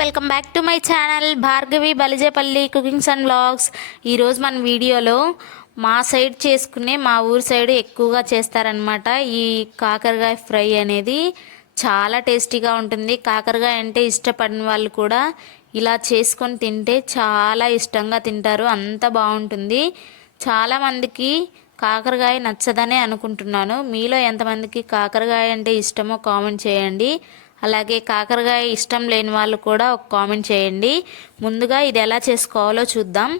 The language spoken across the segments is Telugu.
Welcome back to my channel Bhargavi Balijepalli cookings and blogs ఈరోజు మన వీడియోలో మా సైడ్ చేసుకునే మా ఊరు సైడ్ ఎక్కువగా చేస్తారనమాట ఈ కాకరకాయ ఫ్రై అనేది చాలా టేస్టీగా ఉంటుంది. కాకరకాయ అంటే ఇష్టపడిన వాళ్ళు కూడా ఇలా చేసుకొని తింటే చాలా ఇష్టంగా తింటారు. అంత బాగుంటుంది. చాలామందికి కాకరకాయ నచ్చదనే అనుకుంటున్నాను. మీలో ఎంతమందికి కాకరకాయ అంటే ఇష్టమో కామెంట్ చేయండి. అలాగే కాకరకాయ ఇష్టం లేని వాళ్ళు కూడా ఒక కామెంట్ చేయండి. ముందుగా ఇది ఎలా చేసుకోవాలో చూద్దాం.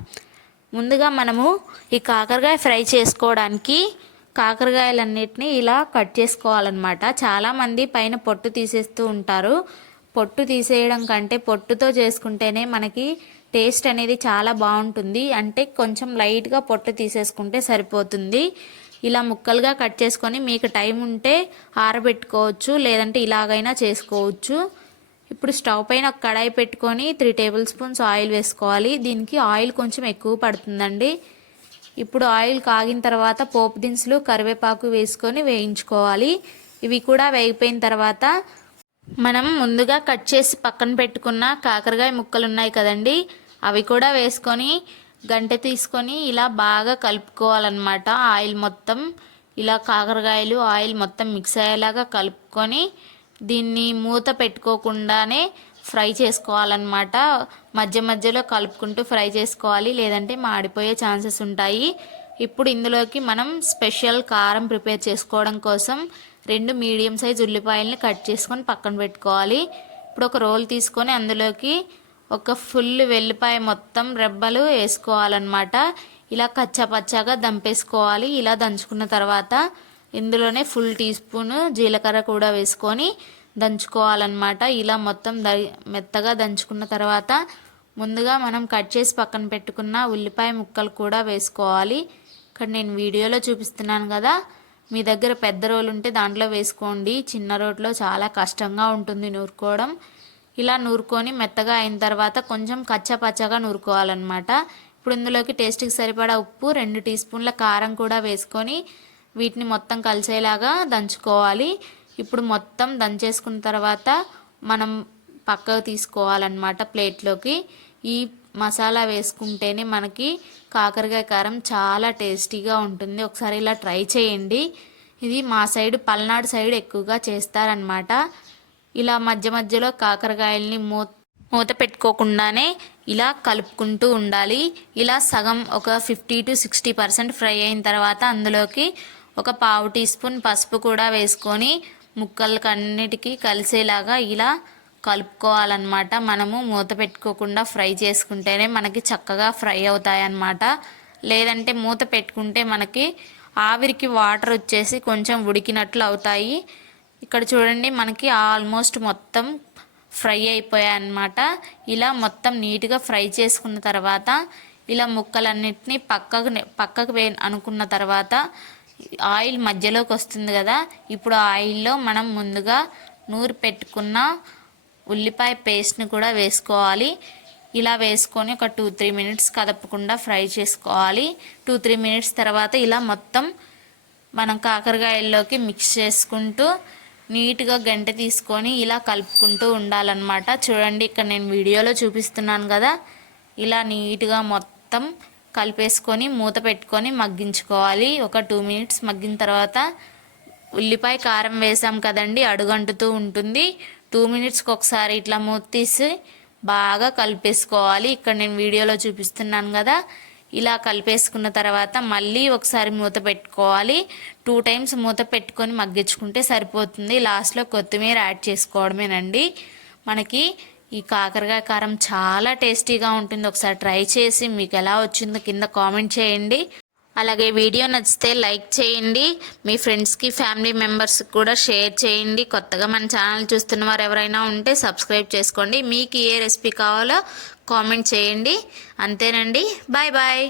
ముందుగా మనము ఈ కాకరకాయ ఫ్రై చేసుకోవడానికి కాకరకాయలన్నిటినీ ఇలా కట్ చేసుకోవాలన్నమాట. చాలామంది పైన పొట్టు తీసేస్తూ ఉంటారు. పొట్టు తీసేయడం కంటే పొట్టుతో చేసుకుంటేనే మనకి టేస్ట్ అనేది చాలా బాగుంటుంది. అంటే కొంచెం లైట్గా పొట్టు తీసేసుకుంటే సరిపోతుంది. ఇలా ముక్కలుగా కట్ చేసుకొని మీకు టైం ఉంటే ఆరబెట్టుకోవచ్చు లేదంటే ఇలాగైనా చేసుకోవచ్చు. ఇప్పుడు స్టవ్ పైన ఒక కడాయి పెట్టుకొని త్రీ టేబుల్ స్పూన్స్ ఆయిల్ వేసుకోవాలి. దీనికి ఆయిల్ కొంచెం ఎక్కువ పడుతుందండి. ఇప్పుడు ఆయిల్ కాగిన తర్వాత పోపు దినుసులు కరివేపాకు వేసుకొని వేయించుకోవాలి. ఇవి కూడా వేగిపోయిన తర్వాత మనం ముందుగా కట్ చేసి పక్కన పెట్టుకున్న కాకరకాయ ముక్కలు ఉన్నాయి కదండి అవి కూడా వేసుకొని గంటె తీసుకొని ఇలా బాగా కలుపుకోవాలన్నమాట. ఆయిల్ మొత్తం ఇలా కాకరకాయలు ఆయిల్ మొత్తం మిక్స్ అయ్యేలాగా కలుపుకొని దీన్ని మూత పెట్టుకోకుండానే ఫ్రై చేసుకోవాలన్నమాట. మధ్య మధ్యలో కలుపుకుంటూ ఫ్రై చేసుకోవాలి. లేదంటే మాడిపోయే ఛాన్సెస్ ఉంటాయి. ఇప్పుడు ఇందులోకి మనం స్పెషల్ కారం ప్రిపేర్ చేసుకోవడం కోసం రెండు మీడియం సైజ్ ఉల్లిపాయలని కట్ చేసుకొని పక్కన పెట్టుకోవాలి. ఇప్పుడు ఒక రోల్ తీసుకొని అందులోకి ఒక ఫుల్ వెల్లిపాయ మొత్తం రెబ్బలు వేసుకోవాలన్నమాట. ఇలా కచ్చపచ్చగా దంపేసుకోవాలి. ఇలా దంచుకున్న తర్వాత ఇందులోనే ఫుల్ టీ స్పూన్ జీలకర్ర కూడా వేసుకొని దంచుకోవాలన్నమాట. ఇలా మొత్తం ద మెత్తగా దంచుకున్న తర్వాత ముందుగా మనం కట్ చేసి పక్కన పెట్టుకున్న ఉల్లిపాయ ముక్కలు కూడా వేసుకోవాలి. ఇక్కడ నేను వీడియోలో చూపిస్తున్నాను కదా. మీ దగ్గర పెద్ద రోలు ఉంటే దాంట్లో వేసుకోండి. చిన్న రోట్లో చాలా కష్టంగా ఉంటుంది నూరుకోవడం. ఇలా నూరుకొని మెత్తగా అయిన తర్వాత కొంచెం కచ్చపచ్చగా నూరుకోవాలన్నమాట. ఇప్పుడు ఇందులోకి టేస్ట్కి సరిపడా ఉప్పు రెండు టీ స్పూన్ల కారం కూడా వేసుకొని వీటిని మొత్తం కలిసేలాగా దంచుకోవాలి. ఇప్పుడు మొత్తం దంచేసుకున్న తర్వాత మనం పక్కకు తీసుకోవాలన్నమాట ప్లేట్లోకి. ఈ మసాలా వేసుకుంటేనే మనకి కాకరకాయ కారం చాలా టేస్టీగా ఉంటుంది. ఒకసారి ఇలా ట్రై చేయండి. ఇది మా సైడ్ పల్నాడు సైడ్ ఎక్కువగా చేస్తారనమాట ఇలా మధ్య మధ్యలో కాకరకాయల్ని మూ మూత పెట్టుకోకుండానే ఇలా కలుపుకుంటూ ఉండాలి. ఇలా సగం ఒక fifty to sixty percent fry అయిన తర్వాత అందులోకి ఒక పావు టీ స్పూన్ పసుపు కూడా వేసుకొని ముక్కలకన్నిటికీ కలిసేలాగా ఇలా కలుపుకోవాలన్నమాట. మనము మూత పెట్టుకోకుండా ఫ్రై చేసుకుంటేనే మనకి చక్కగా ఫ్రై అవుతాయి అన్నమాట లేదంటే మూత పెట్టుకుంటే మనకి ఆవిరికి వాటర్ వచ్చేసి కొంచెం ఉడికినట్లు అవుతాయి. ఇక్కడ చూడండి మనకి ఆల్మోస్ట్ మొత్తం ఫ్రై అయిపోయాయి అన్నమాట ఇలా మొత్తం నీట్గా ఫ్రై చేసుకున్న తర్వాత ఇలా ముక్కలన్నిటిని పక్కకు పక్కకు వే అనుకున్న తర్వాత ఆయిల్ మధ్యలోకి వస్తుంది కదా ఇప్పుడు ఆయిల్లో మనం ముందుగా నూరు పెట్టుకున్న ఉల్లిపాయ పేస్ట్ని కూడా వేసుకోవాలి. ఇలా వేసుకొని ఒక టూ త్రీ మినిట్స్ కదపకుండా ఫ్రై చేసుకోవాలి. టూ త్రీ మినిట్స్ తర్వాత ఇలా మొత్తం మనం కాకరకాయల్లోకి మిక్స్ చేసుకుంటూ నీట్గా గంట తీసుకొని ఇలా కలుపుకుంటూ ఉండాలన్నమాట. చూడండి ఇక్కడ నేను వీడియోలో చూపిస్తున్నాను కదా. ఇలా నీట్గా మొత్తం కలిపేసుకొని మూత పెట్టుకొని మగ్గించుకోవాలి. ఒక టూ మినిట్స్ మగ్గిన తర్వాత ఉల్లిపాయ కారం వేసాం కదండి అడుగంటుతూ ఉంటుంది. టూ మినిట్స్కి ఒకసారి ఇట్లా మూత తీసి బాగా కలిపేసుకోవాలి. ఇక్కడ నేను వీడియోలో చూపిస్తున్నాను కదా. ఇలా కలిపేసుకున్న తర్వాత మళ్ళీ ఒకసారి మూత పెట్టుకోవాలి. టూ టైమ్స్ మూత పెట్టుకొని మగ్గించుకుంటే సరిపోతుంది. లాస్ట్లో కొత్తిమీర యాడ్ చేసుకోవడమేనండి. మనకి ఈ కాకరకాయ కారం చాలా టేస్టీగా ఉంటుంది. ఒకసారి ట్రై చేసి మీకు ఎలా వచ్చిందో కింద కామెంట్ చేయండి. అలాగే వీడియో నచ్చితే లైక్ చేయండి. మీ ఫ్రెండ్స్కి ఫ్యామిలీ మెంబర్స్కి కూడా షేర్ చేయండి. కొత్తగా మన ఛానల్ చూస్తున్న వారు ఎవరైనా ఉంటే సబ్స్క్రైబ్ చేసుకోండి. మీకు ఏ రెసిపీ కావాలో కామెంట్ చేయండి. అంతేనండి. Bye bye